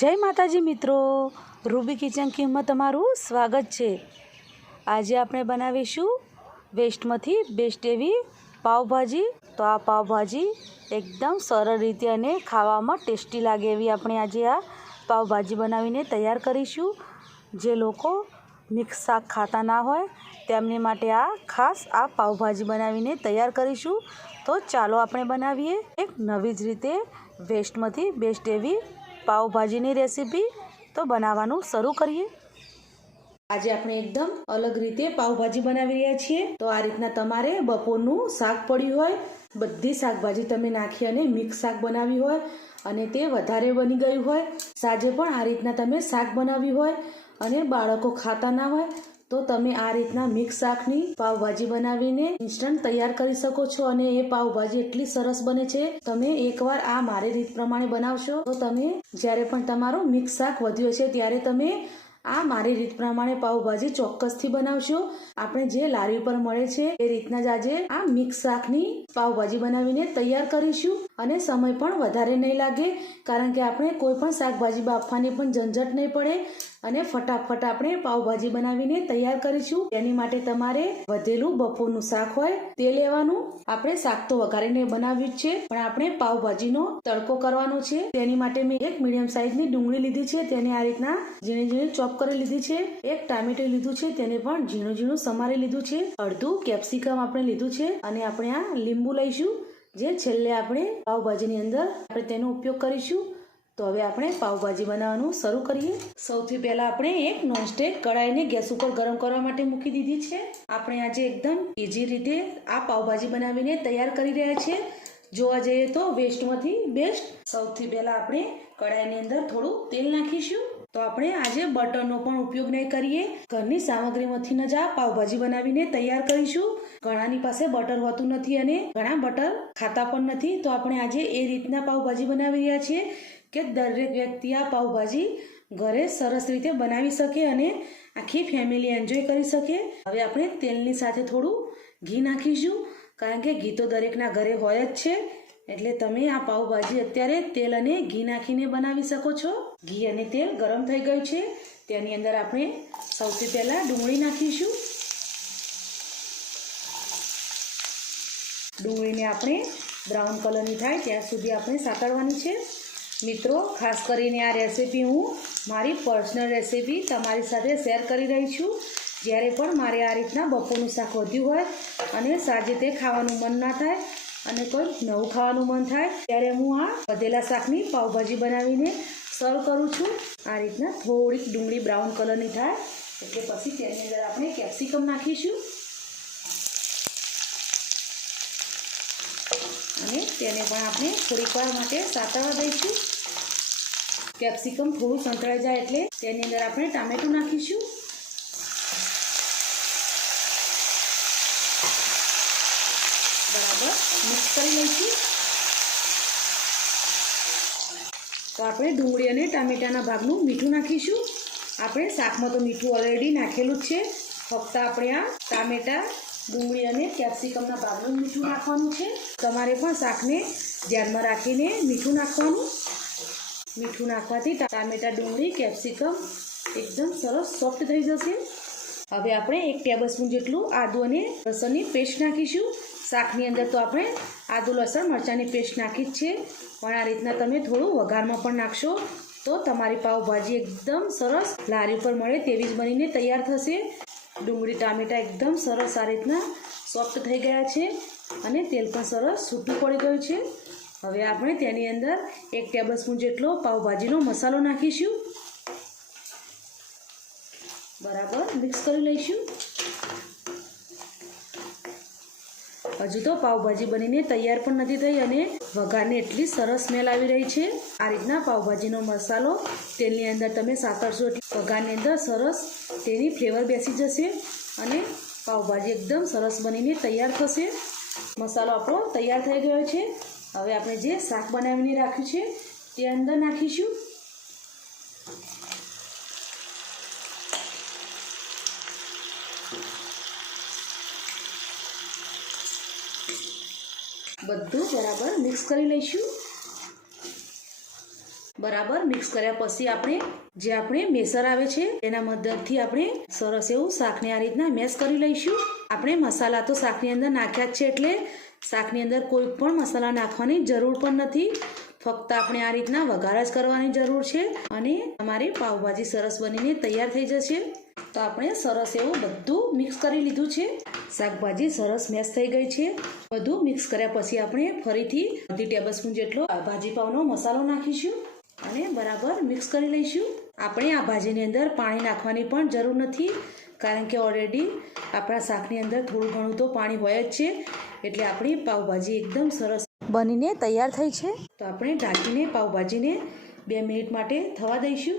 જય માતાજી મિત્રો. રૂબી કિચન કિંમત તમારું સ્વાગત છે. આજે આપણે બનાવીશું વેસ્ટમાંથી બેસ્ટ એવી પાવભાજી. તો આ પાવભાજી એકદમ સરળ રીતે અને ખાવામાં ટેસ્ટી લાગે એવી આપણે આજે આ પાવભાજી બનાવીને તૈયાર કરીશું. જે લોકો મિક્સ શાક ખાતા ના હોય તેમની માટે આ ખાસ આ પાવભાજી બનાવીને તૈયાર કરીશું. તો ચાલો આપણે બનાવીએ એક નવી જ રીતે વેસ્ટમાંથી બેસ્ટ એવી પાવભાજીની રેસીપી તો બનાવવાનું શરૂ કરીએ. આજે આપણે એકદમ અલગ રીતે પાવભાજી બનાવી રહ્યા છીએ. તો આ રીતના તમારે બપોરનું શાક પડ્યું હોય, બધી શાકભાજી તમે નાખી અને મિક્સ શાક બનાવી હોય અને તે વધારે બની ગયું હોય. સાંજે પણ આ રીતના તમે શાક બનાવ્યું હોય અને બાળકો ખાતા ના હોય તો તમે આ રીતના મિક્સ શાકની પાવભાજી બનાવીને ઇન્સ્ટન્ટ તૈયાર કરી શકો છો અને એ પાવભાજી એટલી સરસ બને છે. તમે એકવાર આ મારી રીત પ્રમાણે બનાવશો, તો તમે જ્યારે પણ તમારું મિક્સ શાક વધ્યું છે ત્યારે તમે આ મારી રીત પ્રમાણે પાઉભાજી ચોક્કસથી બનાવશો. આપણે જે લારી ઉપર મળે છે એ રીતના જ આજે આ મિક્સ શાકની પાઉભાજી બનાવીને તૈયાર કરીશું. અને સમય પણ વધારે નહીં લાગે, કારણ કે આપણે કોઈ પણ શાકભાજી બાફવાની પણ ઝંઝટ નહીં પડે. અને ફટાફટ આપણે પાવભાજી બનાવીને તૈયાર કરીશું. તેની માટે તમારે વધેલું બપોરનું શાક હોય તે લેવાનું. આપણે શાક તો વઘારીને બનાવ્યું જ છે, પણ આપણે પાવભાજીનો તડકો કરવાનો છે. તેની માટે મેં એક મીડિયમ સાઇઝની ડુંગળી લીધી છે, તેને આ રીતના ઝીણી ઝીણી ચોપ કરી લીધી છે. એક ટામેટું લીધું છે, તેને પણ ઝીણું ઝીણું સમારી લીધું છે. અડધું કેપ્સિકમ આપણે લીધું છે અને આપણે આ લીંબુ લઈશું. જે છેલ્લે આપણે પાવભાજીની અંદર આપણે તેનો ઉપયોગ કરીશું. તો હવે આપણે પાઉભાજી બનાવવાનું શરૂ કરીએ. સૌથી પહેલા આપણે એક નોનસ્ટેક કડાઈને ગેસ ઉપર ગરમ કરવા માટે મૂકી દીધી છે. આપણે આજે એકદમ ઇઝી રીતે આ પાઉભાજી બનાવીને તૈયાર કરી રહ્યા છીએ. જોવા જઈએ તો વેસ્ટમાંથી બેસ્ટ સૌથી પહેલાં આપણે કડાઈની અંદર થોડું તેલ નાખીશું. તો આપણે આજે બટરનો પણ ઉપયોગ નહીં કરીએ. ઘરની સામગ્રીમાંથી જ આ પાઉભાજી બનાવીને તૈયાર કરીશું. ઘણાની પાસે બટર હોતું નથી અને ઘણા બટર ખાતા પણ નથી. તો આપણે આજે એ રીતના પાઉભાજી બનાવી રહ્યા છીએ. કે દરેક વ્યક્તિ આ પાઉભાજી ઘરે સરસ રીતે બનાવી શકે અને આખી ફેમિલી એન્જોય કરી શકે. હવે આપણે તેલની સાથે થોડું ઘી નાખીશું, કારણ કે ઘી તો દરેકના ઘરે હોય જ છે. એટલે તમે આ પાઉભાજી અત્યારે તેલ અને ઘી નાખીને બનાવી શકો છો. ઘી અને તેલ ગરમ થઈ ગયું છે. તેની અંદર આપણે સૌથી પહેલાં ડુંગળી નાખીશું. ડુંગળીને આપણે બ્રાઉન કલરની થાય ત્યાં સુધી આપણે સાંકળવાની છે. મિત્રો, ખાસ કરીને આ રેસીપી હું મારી પર્સનલ રેસીપી તમારી સાથે શેર કરી રહી છું. જ્યારે પણ મારે આ રીતના બપોરનું શાક વધ્યું હોય અને સાંજે તે ખાવાનું મન ના થાય અને કોઈ નવું ખાવાનું મન થાય, ત્યારે હું આ વધેલા શાકની પાવભાજી બનાવીને સર્વ કરું છું. આ રીતના થોડીક ડુંગળી બ્રાઉન કલરની થાય, એટલે પછી તેની અંદર આપણે કેપ્સિકમ નાખીશું અને તેને પણ આપણે થોડીક વાર માટે સાતળવા દઈશું. કેપ્સિકમ થોડું સંતળાઈ જાય એટલે તેની અંદર આપણે ટામેટું નાખીશું. બરાબર, મિક્સ કરી લઈશું. તો આપણે ડુંગળી અને ટામેટાના ભાગનું મીઠું નાખીશું. આપણે શાકમાં તો મીઠું ઓલરેડી નાખેલું જ છે. ફક્ત આપણે આ ટામેટા ડુંગળી અને કેપ્સિકમના ભાગનું મીઠું નાખવાનું છે. તમારે પણ શાકને ધ્યાનમાં રાખીને મીઠું નાખવાનું. મીઠું નાખવાથી ટામેટા ડુંગળી, કેપ્સિકમ એકદમ સરસ સોફ્ટ થઈ જશે. હવે આપણે એક ટેબલ સ્પૂન જેટલું આદુ અને લસણની પેસ્ટ નાખીશું. શાકની અંદર તો આપણે આદુ, લસણ, મરચાંની પેસ્ટ નાખી જ છે. પણ આ રીતના તમે થોડું વઘારમાં પણ નાખશો તો તમારી પાવભાજી એકદમ સરસ લારી ઉપર મળે તેવી જ બનીને તૈયાર થશે. ડુંગળી, ટામેટાં એકદમ સરસ આ રીતના સોફ્ટ થઈ ગયા છે અને તેલ પણ સરસ છૂટું પડી ગયું છે. હવે આપણે તેની અંદર એક ટેબલ સ્પૂન જેટલો પાઉંભાજીનો મસાલો નાખીશું. બરાબર મિક્સ કરી લઈશું. હજુ તો પાવભાજી બનીને તૈયાર પણ નથી થઈ અને વઘારને એટલી સરસ સ્મેલ આવી રહી છે. આ રીતના પાવભાજીનો મસાલો તેલની અંદર તમે સાતરશો એટલે વઘારની અંદર સરસ તેની ફ્લેવર બેસી જશે અને પાવભાજી એકદમ સરસ બનીને તૈયાર થશે. મસાલો આપણો તૈયાર થઈ ગયો છે. હવે આપણે જે શાક બનાવીને રાખ્યું છે તે અંદર નાખીશું. બધું બરાબર મિક્સ કરી લઈશું. બરાબર મિક્સ કર્યા પછી આપણે જે આપણે મેસર આવે છે એના મદદથી આપણે સરસ એવું શાકને આ રીતના મેસ કરી લઈશું. આપણે મસાલા તો શાકની અંદર નાખ્યા જ છે એટલે શાકની અંદર કોઈ પણ મસાલા નાખવાની જરૂર પણ નથી. ફક્ત આપણે આ રીતના વઘાર જ કરવાની જરૂર છે અને અમારી પાવભાજી સરસ બનીને તૈયાર થઈ જશે. તો આપણે સરસ એવું બધું મિક્સ કરી લીધું છે. શાકભાજી સરસ મેશ થઈ ગઈ છે. બધું મિક્સ કર્યા પછી આપણે ફરીથી અડધી ટેબલ સ્પૂન જેટલો ભાજીપાવનો મસાલો નાખીશું અને બરાબર મિક્સ કરી લઈશું. આપણે આ ભાજીની અંદર પાણી નાખવાની પણ જરૂર નથી, કારણ કે ઓલરેડી આપણા શાકની અંદર થોડું ઘણું તો પાણી હોય જ છે, એટલે આપણી પાવભાજી એકદમ સરસ બનીને તૈયાર થઈ છે. તો આપણે ઢાંકીને પાવભાજીને બે મિનિટ માટે થવા દઈશું.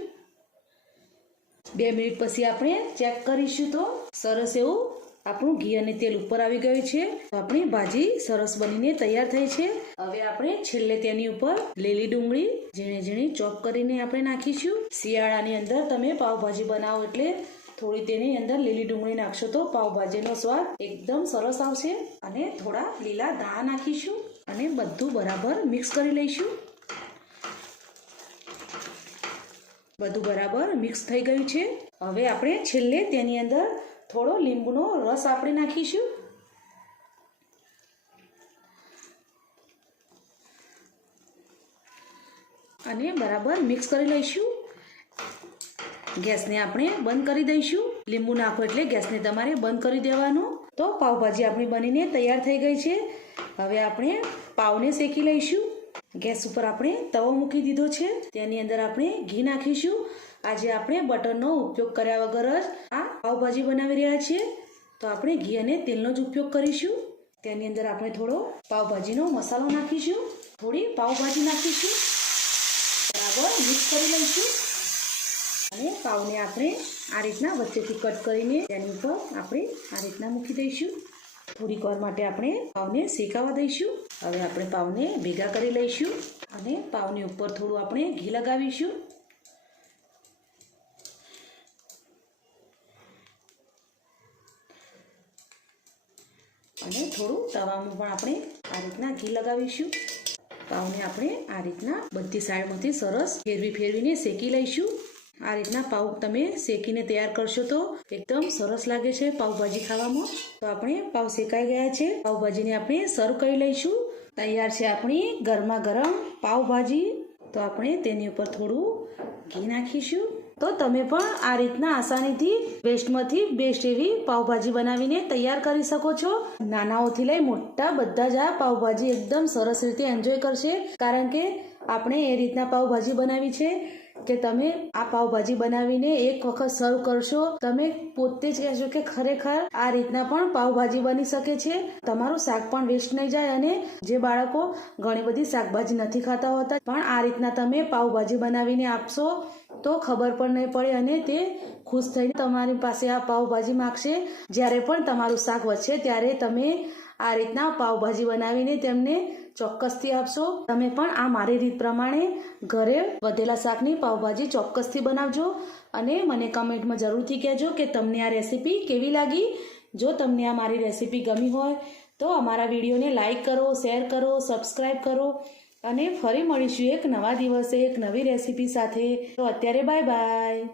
બે મિનિટ પછી આપણે ચેક કરીશું તો સરસ એવું આપણું ઘી અને તેલ ઉપર આવી ગયું છે. આપણી ભાજી સરસ બનીને તૈયાર થઈ છે. હવે આપણે છેલ્લે તેની ઉપર લીલી ડુંગળી ઝીણી ઝીણી ચોપ કરીને આપણે નાખીશું. શિયાળાની અંદર તમે પાવભાજી બનાવો એટલે થોડી તેની અંદર લીલી ડુંગળી નાખશો તો પાવભાજીનો સ્વાદ એકદમ સરસ આવશે. અને થોડા લીલા ધાણા નાખીશું અને બધું બરાબર મિક્સ કરી લઈશું. બધું બરાબર મિક્સ થઈ ગયું છે. હવે આપણે છેલ્લે તેની અંદર થોડો લીંબુનો રસ આપણે નાખીશું. અને બરાબર મિક્સ કરી લઈશું. ગેસને આપણે બંધ કરી દઈશું. લીંબુ નાખો એટલે ગેસને તમારે બંધ કરી દેવાનું. તો પાવભાજી આપણી બનીને તૈયાર થઈ ગઈ છે. હવે આપણે પાવને શેકી લઈશું. ગેસ ઉપર આપણે તવો મૂકી દીધો છે. તેની અંદર આપણે ઘી નાખીશું. આજે આપણે બટરનો ઉપયોગ કર્યા વગર જ આ પાવભાજી બનાવી રહ્યા છીએ. તો આપણે ઘી અને તેલનો જ ઉપયોગ કરીશું. તેની અંદર આપણે થોડો પાવભાજીનો મસાલો નાખીશું. થોડી પાવભાજી નાખીશું. બરાબર મિક્સ કરી લઈશું. અને પાવને આપણે આ રીતના વચ્ચેથી કટ કરીને તેની ઉપર આપણે આ રીતના મૂકી દઈશું. થોડીક વાર માટે આપણે પાવને શેકાવા દઈશું. હવે આપણે પાવને ભેગા કરી લઈશું અને પાવની ઉપર થોડું આપણે ઘી લગાવીશું. અને થોડું તવામાં પણ આપણે આ રીતના ઘી લગાવીશું. પાવને આપણે આ રીતના બધી સાઈડમાંથી સરસ ફેરવી ફેરવીને શેકી લઈશું. આ રીતના પાઉ તમે શેકીને તૈયાર કરશો તો એકદમ સરસ લાગે છે પાઉભાજી ખાવામાં. તો આપણે પાઉ શેકાઈ ગયા છે. પાવભાજીને આપણે સર્વ કરી લઈશું. તૈયાર છે આપણી ગરમા ગરમ પાઉભાજી. તો આપણે તેની ઉપર થોડું ઘી નાખીશું. તો તમે પણ આ રીતના આસાનીથી વેસ્ટમાંથી બેસ્ટ એવી પાવભાજી બનાવીને તૈયાર કરી શકો છો. નાનાઓથી લઈ મોટા બધા જ આ પાવભાજી એકદમ સરસ રીતે એન્જોય કરશે. કારણ કે આપણે એ રીતના પાઉભાજી બનાવી છે કે તમે આ પાઉભાજી બનાવીને એક વખત સર્વ કરશો, તમે પોતે જ કહેશો કે ખરેખર આ રીતના પણ પાઉભાજી બની શકે છે. તમારું શાક પણ વેસ્ટ નહીં જાય અને જે બાળકો ઘણી બધી શાકભાજી નથી ખાતા હોતા, પણ આ રીતના તમે પાઉભાજી બનાવીને આપશો તો ખબર પણ નહીં પડે અને તે ખુશ થઈને તમારી પાસે આ પાઉભાજી માગશે. જ્યારે પણ તમારું શાક વધશે, ત્યારે તમે આ રીતના પાવભાજી બનાવીને તેમને ચોક્કસથી આપશો. તમે પણ આ મારી રીત પ્રમાણે ઘરે વધેલા શાકની પાવભાજી ચોક્કસથી બનાવજો અને મને કમેન્ટમાં જરૂરથી કહેજો કે તમને આ રેસીપી કેવી લાગી. જો તમને આ મારી રેસીપી ગમી હોય તો અમારા વિડીયોને લાઈક કરો, શેર કરો સબસ્ક્રાઈબ કરો અને ફરી મળીશું એક નવા દિવસે એક નવી રેસીપી સાથે. તો અત્યારે બાય બાય.